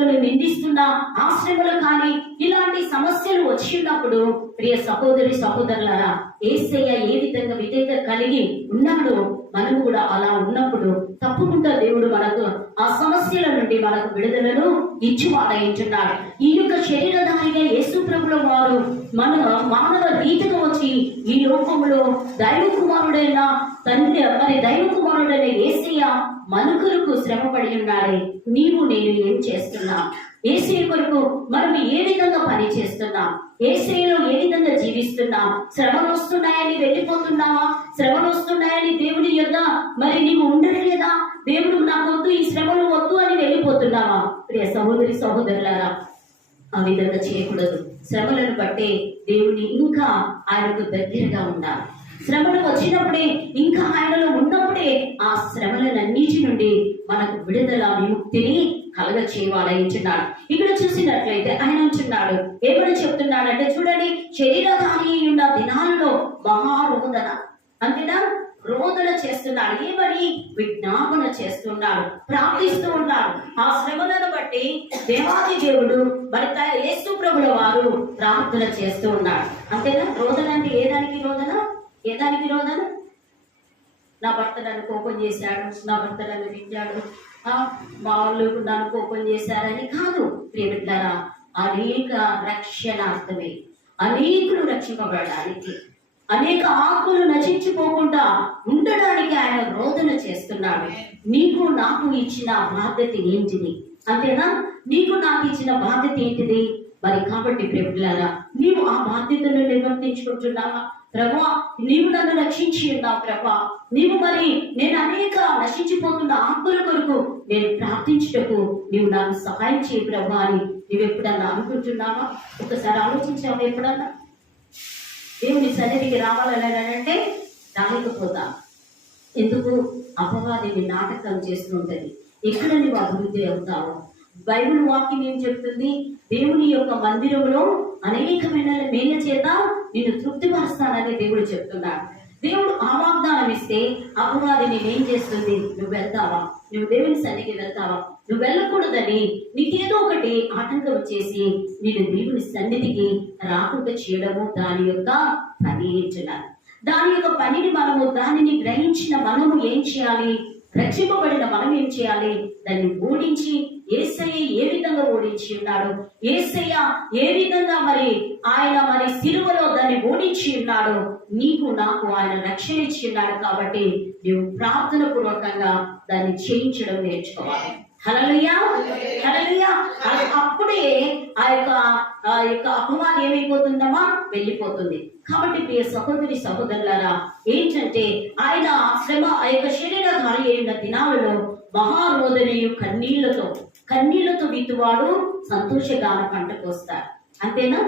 మనలను నిందిస్తున్న ఆశ్రమలు కానీ ఇలాంటి సమస్యలు వచ్చినప్పుడు ప్రియ సహోదరి సహోదరులారా, యేసయ్య ఏ విధంగా విధేయత కలిగి ఉన్నాడో మనము కూడా అలా ఉన్నప్పుడు తప్పకుండా దేవుడు మనకు ఆ సమస్యల నుండి మనకు విడుదలను ఇచ్చివాడైంటున్నాడు. ఈ యొక్క శరీరధారిగా యేసు ప్రభుల వారు మన మానవ రీతిగా వచ్చి ఈ లోకంలో దైవ కుమారుడైన తండ్రి దైవ కుమారుడైన యేసయ్య మనుకులకు శ్రమ పడి ఉన్నాడే. నీవు నేను ఏం చేస్తున్నా? యేసయ్య కొరకు మనం ఏ విధంగా పని చేస్తున్నాం? యేసయ్యలో ఏ విధంగా జీవిస్తున్నాం? శ్రమలు వస్తున్నాయని వెళ్ళిపోతున్నావా? శ్రమలు వస్తున్నాయని దేవుని యొద్ద మరి నీవు ఉండలేదా? దేవుడు నాకొద్దు, ఈ శ్రమలు వద్దు అని వెళ్ళిపోతున్నావా? ప్రియ సహోదరి సహోదరులారా, ఆ విధంగా చేయకూడదు. శ్రమలను బట్టే దేవుని ఇంకా ఆయనకు దగ్గరగా ఉండాలి. శ్రమలు వచ్చినప్పుడే, ఇంకా ఆయనలో ఉన్నప్పుడే ఆ శ్రమలన్నిటి నుండి మనకు విడుదల విముక్తిని కలగ చేయవాడైంచున్నాడు. ఇక్కడ చూసినట్లయితే ఆయన అంటున్నాడు, ఏమని చెప్తున్నాడంటే చూడండి, శరీరధారి ఉన్న దినాలలో మహారోదన, అంతేనా, రోదన చేస్తున్నాడు. ఏమని? విజ్ఞాపన చేస్తున్నాడు, ప్రార్థిస్తూ ఉన్నాడు. ఆ శ్రమలను బట్టి దేవాది దేవుడు భర్త యేసు ప్రభుల వారు ప్రార్థన చేస్తూ ఉన్నాడు. అంతేనా? రోదన అంటే ఏదానికి రోదన? ఏదానికి రోదన? నా భర్త నన్ను కోపం చేశాడు, నా భర్త నన్ను తిట్టాడు, మా వాళ్ళు నన్ను కోపం చేశారని కాదు ప్రియమిత్రులారా. అనేక రక్షణార్థమే, అనేకులు రక్షింపబడడానికి, అనేక ఆత్మలు నశించిపోకుండా ఉండడానికి ఆయన రోదన చేస్తున్నాడు. నీకు నాకు ఇచ్చిన బాధ్యత ఏంటిది? అంతేనా? నీకు నాకు ఇచ్చిన బాధ్యత ఏంటిది? మరి కాబట్టి ప్రియమిత్రులారా, నీవు ఆ బాధ్యతను నిర్వర్తించుకుంటున్నావా? ప్రభా, నీవు నన్ను రక్షించి ఉన్నావు ప్రభా, నీవు మరి నేను అనేక నశించిపోతున్న ఆత్మల కొరకు నేను ప్రార్థించుటకు నీవు నాకు సహాయం చేయి ప్రభా అని నీవు ఎప్పుడన్నా అనుకుంటున్నావా? ఒకసారి ఆలోచించావు ఎప్పుడన్నా? దేవుని సన్నిధికి రావాలని అంటే రాలేకపోతా. ఎందుకు? అపవాదిని నాటకం చేస్తుంటది. ఎక్కడ నీవు అభివృద్ధి అవుతావు? బైబిల్ వాక్యం ఏం చెప్తుంది? దేవుని యొక్క మందిరంలో అనేకమైన మేల చేత నిన్ను తృప్తిపరుస్తానని దేవుడు చెప్తున్నాడు. దేవుడు ఆ వాగ్దానం ఇస్తే అపవాది నేనేం చేస్తుంది? నువ్వు వెళ్తావా? నువ్వు దేవుని సన్నిధికి వెళ్తావా? నువ్వు వెళ్ళకూడదని నీకేదో ఒకటి ఆటంకం చేసి నేను దేవుని సన్నిధికి రాకుండా చేయడము దాని యొక్క పని. దాని యొక్క పనిని మనము దానిని గ్రహించిన మనము ఏం చేయాలి? రక్షింపబడిన మనం ఏం చేయాలి? దాన్ని ఓడించి, యేసయ్య ఏ విధంగా ఓడించి ఉన్నాడు, యేసయ్య ఏ విధంగా మరి ఆయన మరి సిలువలో దాన్ని ఓడించి ఉన్నాడు, నీకు నాకు ఆయన రక్షణ ఇచ్చి ఉన్నాడు. కాబట్టి నీవు ప్రార్థన పూర్వకంగా దాన్ని చేయించడం నేర్చుకోవాలి. హల్లెలూయా, హల్లెలూయా. అప్పుడే ఆ యొక్క అపవాదం ఏమైపోతుందమ్మా? వెళ్ళిపోతుంది. కాబట్టి ప్రియ సహోదరి సహోదరులారా, ఏంటంటే ఆయన శ్రమ ఆ యొక్క శరీరధారి అయిన దినాలలో మహారోదనయు కన్నీళ్లతో విత్తువాడు సంతోషగాన పంటకు వస్తాడు. అంతేనా?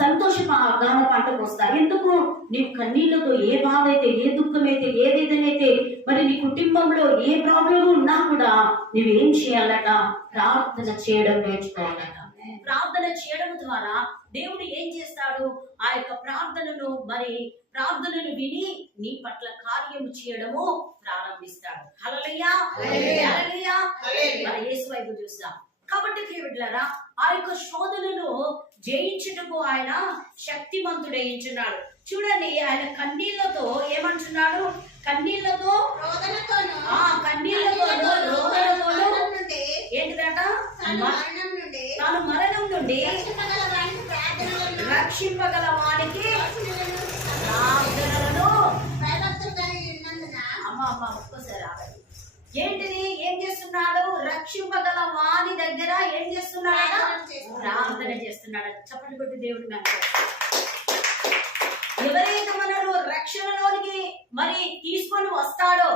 సంతోషగాన పంటకు వస్తాడు. ఎందుకు? నీవు కన్నీళ్లతో ఏ బాధ అయితే, ఏ దుఃఖం అయితే, ఏ వేదన అయితే, మరి నీ కుటుంబంలో ఏ ప్రాబ్లం ఉన్నా కూడా నువ్వేం చేయాలట? ప్రార్థన చేయడం నేర్చుకోవాలట. ప్రార్థన చేయడం ద్వారా దేవుడు ఏం చేస్తాడు? ఆ యొక్క ప్రార్థనను విని నీ పట్ల కార్యము చేయడము ప్రారంభిస్తాడు. హల్లెలూయా, హల్లెలూయా. మరి యేసు వైపు చూస్తాం. కాబట్టి ప్రియమిత్రులారా, ఆ యొక్క శోధనను జయించుటకు ఆయన శక్తిమంతుడైంచున్నాడు. చూడండి, ఆయన కన్నీళ్లతో ఏమంటున్నాడు? కన్నీళ్లతో రోదనతోను ఏంటిదట? తాను మరణం నుండి రక్షింపగల వానికి ప్రార్థనలను ఒక్కసారి ఆగండి. ఏంటిది? ఏం చేస్తున్నాడు? రక్షింపగల వాని దగ్గర ఏం చేస్తున్నాడు? ప్రార్థన చేస్తున్నాడు. చప్పటి కొట్టి దేవుడు ఎవరైతే మనను రక్షణలోనికి మరి తీసుకొని వస్తాడో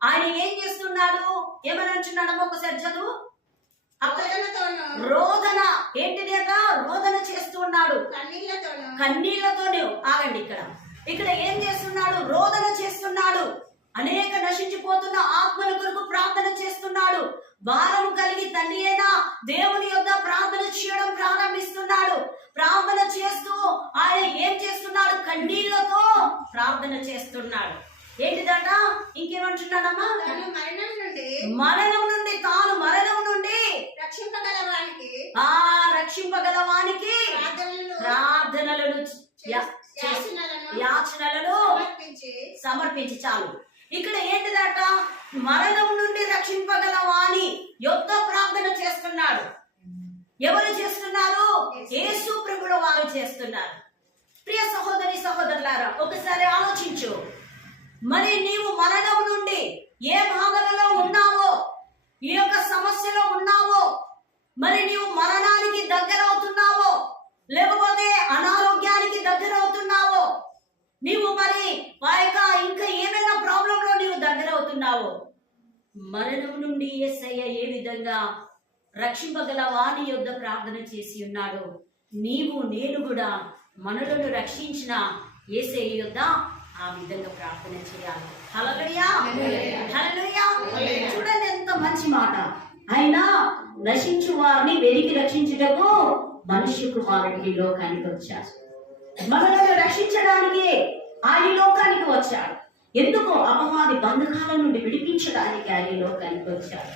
ఆయన ఏం చేస్తున్నాడు? ఏమని అంటున్నాడో ఒకసారి చదువు. రోదన ఏంటిది? రోదన చేస్తున్నాడు కన్నీళ్లతోనే. ఆగండి, ఇక్కడ ఏం చేస్తున్నాడు? రోదన చేస్తున్నాడు. అనేక నశించిపోతున్న ఆత్మల కొరకు ప్రార్థన చేస్తున్నాడు. భారము కలిగి తండ్రి అయినా దేవుని యొద్ద ప్రార్థన చేయడం ప్రారంభిస్తున్నాడు. ప్రార్థన చేస్తూ ఆయన ఏం చేస్తున్నాడు? కన్నీళ్లతో ప్రార్థన చేస్తున్నాడు. ఏంటిదట? ఇంకేమంటున్నాడమ్మా? తాను మరణం నుండి రక్షింపగల యాచనలను సమర్పించి చాలు. ఇక్కడ ఏంటిదట? మరణం నుండి రక్షింపగల వాని యొద్ద ప్రార్థన చేస్తున్నాడు. ఎవరు చేస్తున్నారు? యేసు ప్రభువు వారు చేస్తున్నారు. ప్రియ సహోదరి సహోదరులారా, ఒకసారి ఆలోచించు. మరి నీవు మరణం నుండి ఏ భాగంలో ఉన్నావో, ఈ యొక్క సమస్యలో ఉన్నావో, మరి నీవు మరణానికి దగ్గర అవుతున్నావో, లేకపోతే అనారోగ్యానికి దగ్గర అవుతున్నావో, నీవు మరి ఇంకా ఏమైనా ప్రాబ్లంలో నీవు దగ్గర అవుతున్నావో, మరణం నుండి యేసయ్య ఏ విధంగా రక్షింపగల వాని యొద్ద ప్రార్థన చేసి ఉన్నాడు, నీవు నేను కూడా మనలను రక్షించిన యేసయ్య యొద్ద ఆ విధంగా ప్రార్థన చేయాలి. హల్లెలూయా, హల్లెలూయా. చూడండి ఎంత మంచి మాట. ఆయన నశించు వారిని వెలికి రక్షించుటకు మనుష్య కుమారుడు ఈ లోకానికి వచ్చాడు. మనలను రక్షించడానికి ఆయన లోకానికి వచ్చాడు. ఎందుకు? అపవాది బంధకాల నుండి విడిపించడానికి ఆయన లోకానికి వచ్చాడు.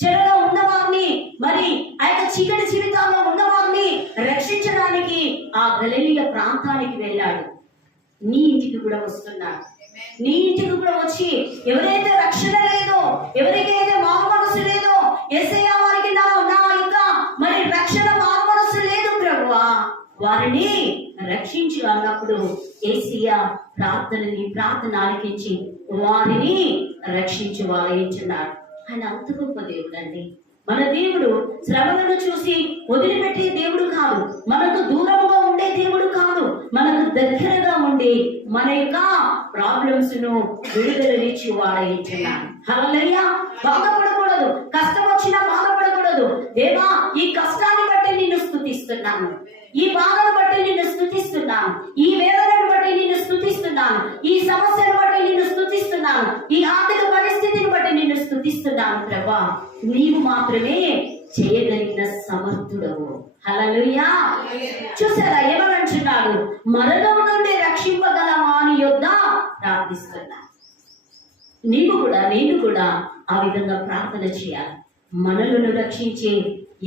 చెరలో ఉన్నవారిని, మరి ఆ యొక్క చీకటి జీవితాల్లో ఉన్నవారిని రక్షించడానికి ఆ గలిలయ ప్రాంతానికి వెళ్ళాడు. నీ ఇంటికి కూడా వస్తున్నాడు. నీ ఇంటికి కూడా వచ్చి ఎవరైతే రక్షణ లేదో, ఎవరికైతే మారు మనసు లేదో, యేసయ్య వారికి నా ఇంకా మరి రక్షణ మారు మనసు లేదు ప్రభువా, వారిని రక్షించు అన్నప్పుడు యేసయ్య ప్రార్థన ఆలకించి వారిని రక్షించి వాయించున్నాడు. ఆయన అంత గొప్ప దేవుడు అండి. మన దేవుడు శ్రమలను చూసి వదిలిపెట్టే దేవుడు కాదు, మనకు దూరంగా ఉండే దేవుడు కాదు, మనకు దగ్గరగా ఉండి మన యొక్క ప్రాబ్లమ్స్ ను విడుదలనిచ్చి వాడేయించున్నాడు. హల్లెలూయా. బాధపడకూడదు, కష్టం వచ్చినా బాధపడకూడదు. దేవా, ఈ కష్టాన్ని బట్టి నిన్ను స్తుతిస్తున్నాను, ఈ బాధను బట్టి నిన్ను స్తుతిస్తున్నాను, ఈ వేదనను బట్టి నిన్ను స్తుతిస్తున్నాను, ఈ సమస్యను బట్టి నిన్ను స్తుతిస్తున్నాను, ఈ ఆర్థిక పరిస్థితిని బట్టి నిన్ను స్తుతిస్తున్నాను ప్రభా, నీవు మాత్రమే చేయగలిగిన సమర్థుడవు. హల్లెలూయా. చూసారా ఏమనంటున్నాడు? మరణం నుండి రక్షింపగల వాని యొద్ద ప్రార్థిస్తున్నా. నీవు కూడా నేను కూడా ఆ విధంగా ప్రార్థన చేయాలి. మనలను రక్షించే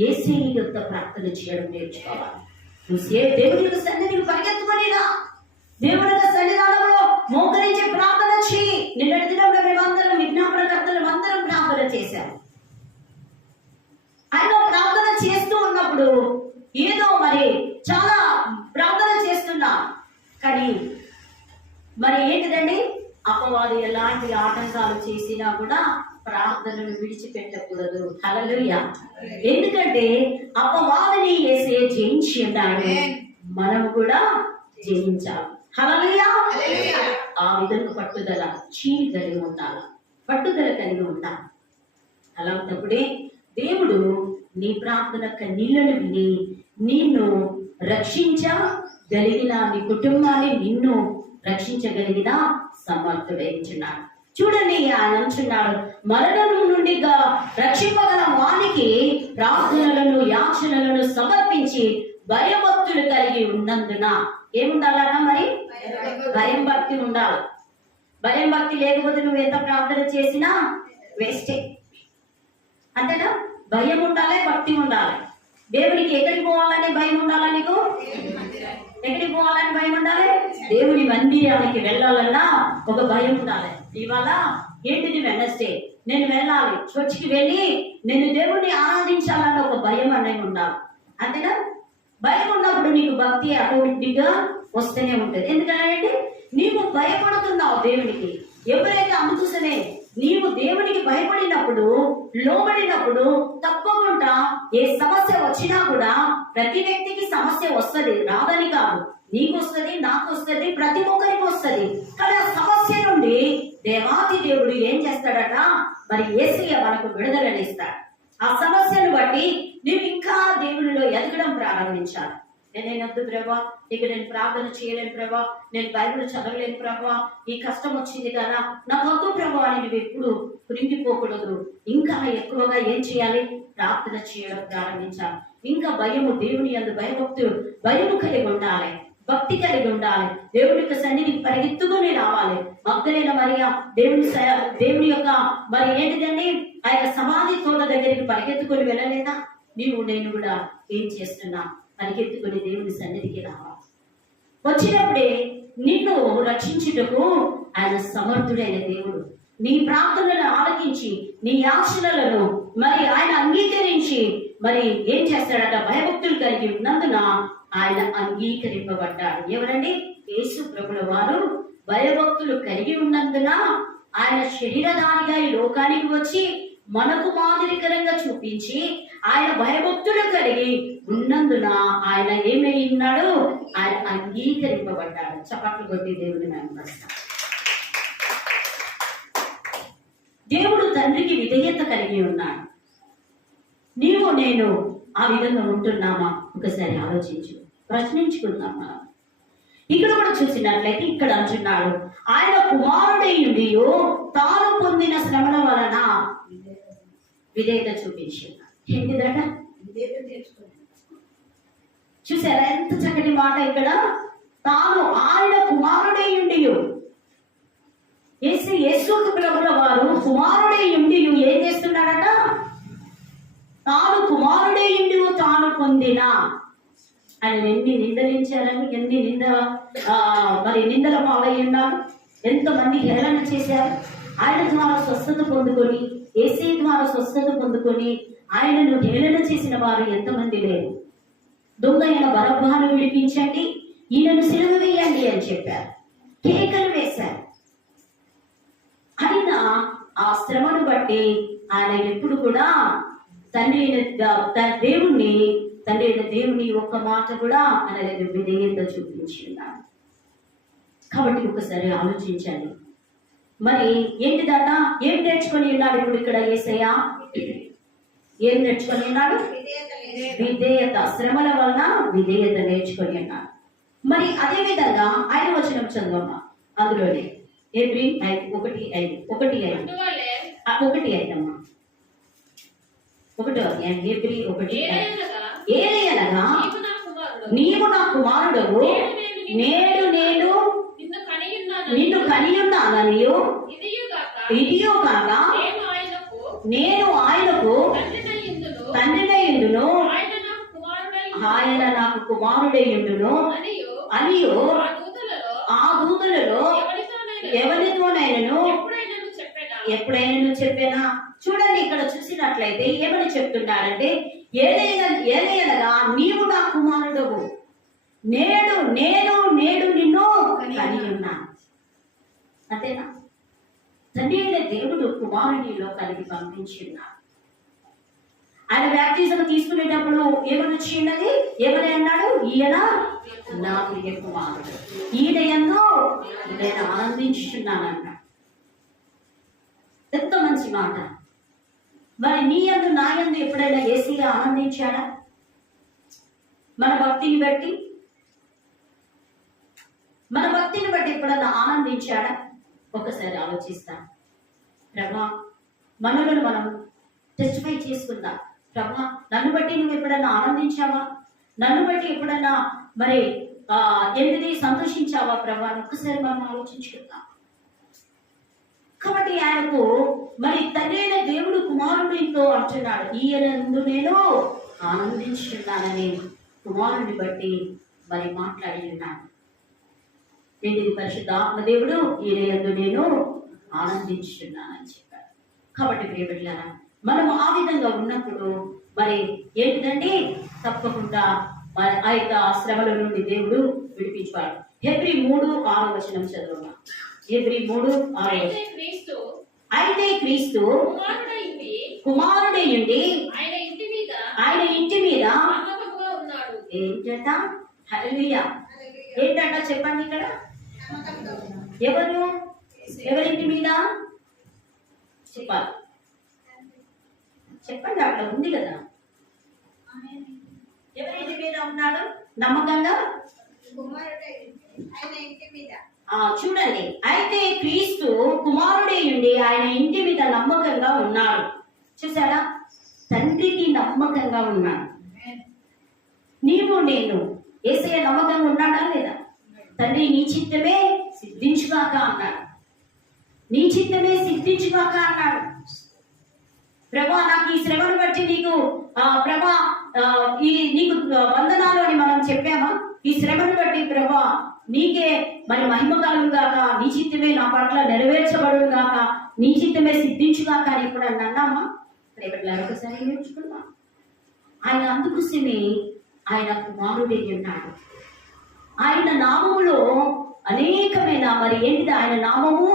యేసయ్య యొద్ద ప్రార్థన చేయడం నేర్చుకోవాలి. దేవుని యొక్క సన్నిధిని పరిగెత్తుకొనిరా, దేవుని యొక్క సన్నిధానంలో మోకరించి ప్రార్థన చేయి. నిన్నటి దినంలో మేమందరం విజ్ఞాపనకర్తలు అందరం ప్రార్థన చేశాము. ఆయన ప్రార్థన చేస్తూ ఉన్నప్పుడు ఏదో మరి చాలా ప్రార్థన చేస్తున్నా, కానీ మరి ఏంటిదండి, అపవాది ఎలాంటి ఆటంకాలు చేసినా కూడా ప్రార్థనను విడిచిపెట్టకూడదు. హల్లెలూయా. ఎందుకంటే అపవాదిని యేసే జయించి ఉన్నాడు, మనం కూడా జయించాలి. హల్లెలూయా. ఆ విధంగా పట్టుదల కలిగి ఉండాలి, పట్టుదల కలిగి ఉండాలి. అలాంటప్పుడే దేవుడు నీ ప్రార్థన కన్నీళ్లను విని నిన్ను రక్షించగలిగిన, నీ కుటుంబాన్ని నిన్ను రక్షించగలిగిన సమర్థుడైంచున్నాడు. చూడండి, ఆయన అంటున్నాడు, మరణం నుండి రక్షింపగల వానికి ప్రార్థనలను యాచనలను సమర్పించి భయభక్తులు కలిగి ఉన్నందున ఏముండాలట? మరి భయం భక్తి ఉండాలి. భయం భక్తి లేకపోతే నువ్వు ఎంత ప్రార్థన చేసినా వేస్టే. అంతేనా? భయం ఉండాలి, భక్తి ఉండాలి. దేవునికి ఎక్కడికి పోవాలని భయం ఉండాలా? నీకు ఎక్కడికి పోవాలని భయం ఉండాలి? దేవుని మందిరానికి వెళ్ళాలన్నా ఒక భయం ఉండాలి. ఇవాళ ఏంటిది? వెనస్డే, నేను వెళ్ళాలి, చర్చికి వెళ్ళి నేను దేవుణ్ణి ఆరాధించాలన్న ఒక భయం అనేది ఉండాలి. అంతేనా? భయం ఉన్నప్పుడు నీకు భక్తి ఆటోమేటిక్ గా వస్తూనే ఉంటుంది. ఎందుకంటే నీవు భయపడుతున్నావు దేవునికి. ఎవరైతే అందుకోసమే నీవు దేవునికి భయపడినప్పుడు, లోబడినప్పుడు తప్పకుండా ఏ సమస్య వచ్చినా కూడా, ప్రతి వ్యక్తికి సమస్య వస్తుంది, రాదని కాదు, నీకు వస్తుంది, నాకు వస్తుంది, ప్రతి ఒక్కరికి వస్తుంది. కానీ ఆ సమస్య నుండి దేవాది దేవుడు ఏం చేస్తాడట? మరి యేసయ్య మనకు విడుదలనిస్తాడు. ఆ సమస్యను బట్టి నువ్వు ఇంకా దేవునిలో ఎదగడం ప్రారంభించాలి. నేనొద్దు ప్రభా, ఇక నేను ప్రార్థన చేయలేను ప్రభా, నేను బైబిల్ చదవలేను ప్రభా, ఈ కష్టం వచ్చింది కదా, నాకు వద్దు ప్రభా అని నువ్వు ఎప్పుడు కురింగిపోకూడదు. ఇంకా ఎక్కువగా ఏం చేయాలి? ప్రార్థన చేయడం ప్రారంభించాలి. ఇంకా భయము, దేవుని యందు భయము కలిగి ఉండాలి, భక్తి కలిగి ఉండాలి. దేవుని యొక్క సన్నిధికి పరిగెత్తుకుని రావాలి. మగ్దలేన మరియా దేవుని యొక్క మరి ఏంటిదండి, ఆ యొక్క సమాధి తోట దగ్గరికి పరిగెత్తుకొని వెళ్ళలేదా? నీవు నేను కూడా ఏం చేస్తున్నా? పరిగెత్తుకొని దేవుని సన్నిధికి రావాలి. వచ్చినప్పుడే నిన్ను రక్షించుటకు ఆయన సమర్థుడైన దేవుడు. నీ ప్రార్థనలను ఆలకించి నీ యాచనలను మరి ఆయన అంగీకరించి మరి ఏం చేస్తాడట, భయభక్తులు కలిగి ఉన్నందున ఆయన అంగీకరింపబడ్డాడు. ఎవరండి? యేసు ప్రభుల వారు భయభక్తులు కలిగి ఉన్నందున ఆయన శరీరధారిగా ఈ లోకానికి వచ్చి మనకు మాదిరికరంగా చూపించి ఆయన భయభక్తులు కలిగి ఉన్నందున ఆయన ఏమై ఉన్నాడు? ఆయన అంగీకరింపబడ్డాడు. చప్పట్లు కొట్టి దేవుని మహిమపరుస్తాం. దేవుడు తండ్రికి విధేయత కలిగి ఉన్నాడు. నీవు నేను ఆ విధంగా ఉంటున్నామా? ఒకసారి ఆలోచించు, ప్రశ్నించుకుందాం. మనం ఇక్కడ కూడా చూసినట్లయితే ఇక్కడ అంటున్నాడు, ఆయన కుమారుడైయుండి తాను పొందిన శ్రమల వలన విధేయత చూపించింది. ఏంటిదట? చూసారా ఎంత చక్కటి మాట. ఇక్కడ తాను ఆయన కుమారుడైయుండి, యేసు ప్రభుల వారు కుమారుడైయుండి ఏం చేస్తున్నాడట? తాను కుమారుడైయుండి తాను పొందిన, ఆయన ఎన్ని నిందలించారని, ఎన్ని నిందల పాలై ఉన్నారు, ఎంతమంది హేళన చేశారు. ఆయన ద్వారా స్వస్థత పొందుకొని, యేసే ద్వారా స్వస్థత పొందుకొని ఆయనను హేళన చేసిన వారు ఎంతమంది లేరు. దొంగ అయిన బరబ్బను విడిపించండి, ఈయనను సిలువ వేయండి అని చెప్పారు, కేకలు వేశారు. ఆయన ఆ శ్రమను బట్టి ఆయన ఎప్పుడు కూడా తండ్రి అయిన దేవుని ఒక్క మాట కూడా ఆయన దగ్గర విధేయత చూపించున్నాడు. కాబట్టి ఒకసారి ఆలోచించండి. మరి ఏంటిదట? ఏం నేర్చుకొని ఉన్నాడు ఇప్పుడు ఇక్కడ యేసయ్య? ఏం నేర్చుకొని ఉన్నాడు? విధేయత. శ్రమల వలన విధేయత నేర్చుకొని ఉన్నాడు. మరి అదే విధంగా ఆయన వచనం చదవమ్మా, అందులోనే Hebrew 1:5 అమ్మా, 1 Hebrew 1:5. ఏలయనగా నీవు నా కుమారుడవు, నేడు నేను నిన్ను కనియున్నాననియు, ఇదియో కాక నేను ఆయనకు తండ్రినయుండును, ఆయన నాకు కుమారుడయుండును అనియు ఆ దూతలలో ఎవరితోనైనను ఎప్పుడైనా చెప్పేనా? చూడండి, ఇక్కడ చూసినట్లయితే ఏమని చెప్తున్నాడంటే, ఏలయనగా నీవు నా కుమారుడవు, నేను నిన్ను కని ఉన్నాను. అంతేనా? తండ్రి అయిన దేవుడు కుమారుని లోకానికి పంపించున్నాడు. ఆయన బ్యాప్టిజం తీసుకునేటప్పుడు ఏమని వచ్చిండది? ఏమని అన్నాడు? ఈయన నా ప్రియ కుమారుడు, ఈయన యందు నేను ఆనందించున్నానన్నాడు. ఎంత మంచి మాట. మరి నీ యందు నా యందు ఎప్పుడైనా యేసయ్య ఆనందించాడా? మన భక్తిని బట్టి ఎప్పుడైనా ఆనందించాడా? ఒకసారి ఆలోచిస్తాం. ప్రభా, మనలను మనం టెస్టిఫై చేసుకుందాం. ప్రభా, నన్ను బట్టి నువ్వు ఎప్పుడన్నా ఆనందించావా? నన్ను బట్టి ఎప్పుడన్నా మరి ఏంటిది సంతోషించావా ప్రభా? ఒక్కసారి మనం ఆలోచించుకుందాం. కాబట్టి ఆయనకు మరి తండ్రి అయిన దేవుడు కుమారుడితో అంటున్నాడు, ఈయనందు నేను ఆనందించున్నానని కుమారుడిని బట్టి మరి మాట్లాడి ఉన్నాను. ఏంటిది? పరిశుద్ధాత్మ దేవుడు ఈయనందు నేను ఆనందించున్నానని చెప్పాడు. కాబట్టి ప్రియబిడ్డలారా, మనం ఆ విధంగా ఉన్నప్పుడు మరి ఏంటిదండి? తప్పకుండా మరి ఆ యొక్క శ్రమల నుండి దేవుడు విడిపించాడు. Hebrew 3:6 చదువుమా. Hebrew 3:6. అయితే క్రీస్తు కుమారుడైయుండి ఆయన ఇంటి మీద ఏంటట? హల్లెలూయా. ఏంటట చెప్పండి ఇక్కడ? ఎవరింటి మీద చెప్పాలి? చెప్పండి, అక్కడ ఉంది కదా. ఎవరింటి మీద ఉన్నాడు నమ్మకంగా? చూడండి, అయితే క్రీస్తు కుమారుడైయుండి ఆయన ఇంటి మీద నమ్మకంగా ఉన్నాడు. చూసారా? తండ్రికి నమ్మకంగా ఉన్నాడు. నీవు నేను యేసయ్య నమ్మకంగా ఉన్నాడా లేదా? తండ్రి నీ చిత్తమే సిద్ధించుగాక అన్నాడు. నీ చిత్తమే సిద్ధించుగాక అన్నాడు. ప్రభా, నాకు ఈ శ్రమను బట్టి నీకు ప్రభా నీకు వందనాలు అని మనం చెప్పామా? ఈ శ్రమను బట్టి ప్రభా పట్ల నెరవేర్చబడును గాక, నీ చిత్తమే సిద్ధించుగాక అని ఇప్పుడు అన్నామా? రేపటి ఒకసారి నేర్చుకుందాం. ఆయన అందుకోసమే ఆయన కుమారుడే ఉన్నాడు. ఆయన నామములో అనేకమైన, మరి ఏంటిది ఆయన నామము?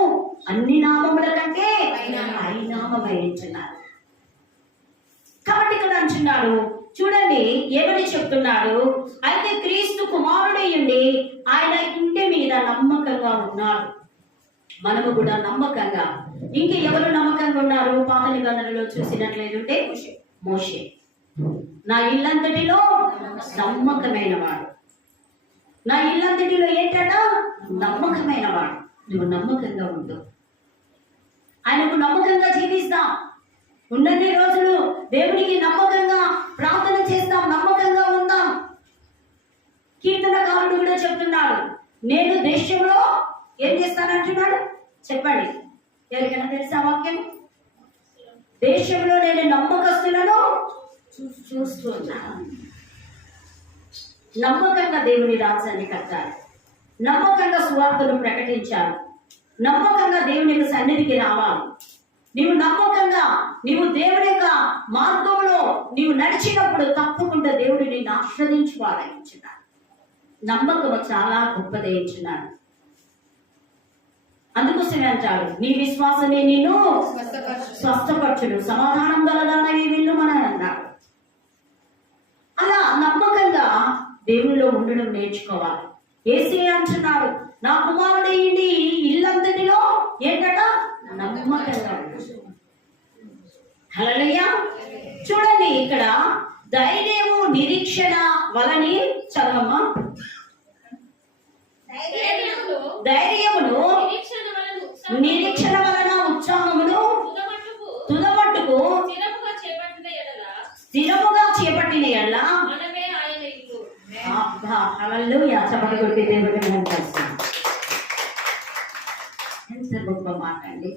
అన్ని నామముల కంటే నామమైంచున్నారు. కాబట్టి ఇక్కడ అంటున్నాడు చూడండి ఏమని చెప్తున్నాడు, అయితే క్రీస్తు కుమారుడై ఉండి ఆయన ఇంటి మీద నమ్మకంగా ఉన్నాడు. మనము కూడా నమ్మకంగా, ఇంకా ఎవరు నమ్మకంగా ఉన్నారు? పాత నిబంధనలో చూసినట్లయితే మోషే, నా ఇల్లంతటిలో నమ్మకమైన వాడు. నా ఇల్లంతటిలో ఏంటట? నమ్మకమైన వాడు. నువ్వు నమ్మకంగా ఉండు, ఆయనకు నమ్మకంగా జీవిస్తాం. ఉన్నన్ని రోజులు దేవునికి నమ్మకంగా ప్రార్థన చేస్తాం, నమ్మకంగా ఉందాం. కీర్తనకారుడు కూడా చెప్తున్నాడు, నేను దేశంలో ఏం చేస్తానంటున్నాడు? చెప్పండి, ఎవరికైనా తెలుసా వాక్యం? దేశంలో నేను నమ్మకస్తులను చూస్తున్నాను. నమ్మకంగా దేవుని రాజ్యాన్ని కట్టాలి, నమ్మకంగా సువార్తను ప్రకటించాలి, నమ్మకంగా దేవుని యొక్క సన్నిధికి రావాలి. నీవు నమ్మకంగా నీవు దేవుని యొక్క మార్గంలో నీవు నడిచినప్పుడు తప్పకుండా దేవుడు నిన్ను ఆస్వాదించుకోవాలనించున్నాడు. నమ్మకం చాలా గొప్పదే ఇచ్చున్నాడు. అందుకోసమే అంటాడు, నీ విశ్వాసమే నేను స్వస్థపరచుడు, సమాధానం గలదానవి విల్లు మన అన్నాడు. అలా నమ్మకంగా దేవునిలో ఉండడం నేర్చుకోవాలి. యేసే అంటున్నాడు, నా కుమారుడైంది ఇల్లంతటిలో ఏంటట? నమ్మకంగా. హల్లెలూయా. చూడండి ఇక్కడ ధైర్యము నిరీక్షణ వలని చదవమ్మా. ధైర్యమును నిరీక్షణ వలన ఉత్సాహమును తుదమట్టుకు స్థిరముగా చేపట్టిన ఎడల హల్లెలూయా. చెప్పగలిగే దేవుడి ఎంత గొప్ప మాట అండి,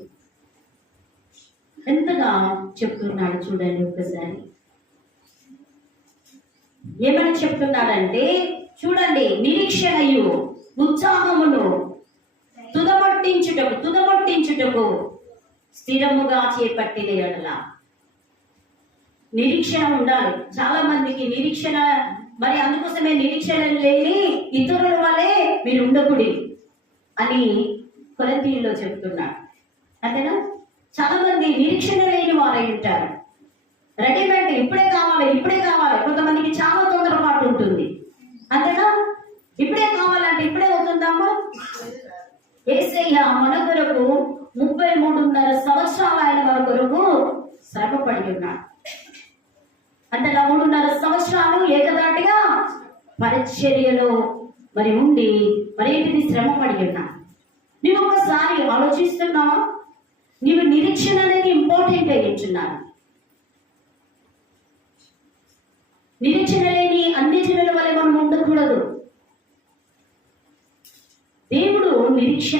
ఎంతగా చెప్తున్నాడు చూడండి. ఒకసారి ఏమని చెప్తున్నాడంటే చూడండి, నిరీక్షణయు ఉత్సాహమును తుదమట్టించుటకు స్థిరముగా చేపట్టిన ఎడల. నిరీక్షణ ఉండాలి. చాలా మందికి నిరీక్షణ, మరి అందుకోసమే నిరీక్షణ లేని ఇతరుల వల్లే మీరు ఉండకూడి అని కొరింథీయుల్లో చెప్తున్నాడు. అంతేనా? చాలా మంది నిరీక్షణ లేని వారై ఉంటారు. రెడీమేడ్ ఇప్పుడే కావాలి. కొంతమందికి చాలా తొందరపాటు ఉంటుంది. అంతేనా? ఇప్పుడే కావాలంటే ఇప్పుడే అవుతుందమ్మా. యేసయ్య మన కొరకు 33.5 సంవత్సరాలు ఆయన మన కొరకు శ్రమపడి ఉన్నాడు. అంటే 3.5 సంవత్సరాలు ఏకదాటిగా పరిచర్యలో మరి ఉండి మరేంటిది శ్రమపడి ఉన్నాడు. నువ్వు ఒకసారి ఆలోచిస్తున్నావా? నీవు నిరీక్షణ అనేది ఇంపార్టెంట్ అయ్యించున్నాను. నిరీక్షణ లేని అన్ని జనుల వల్ల మనం ఉండకూడదు. దేవుడు నిరీక్షణ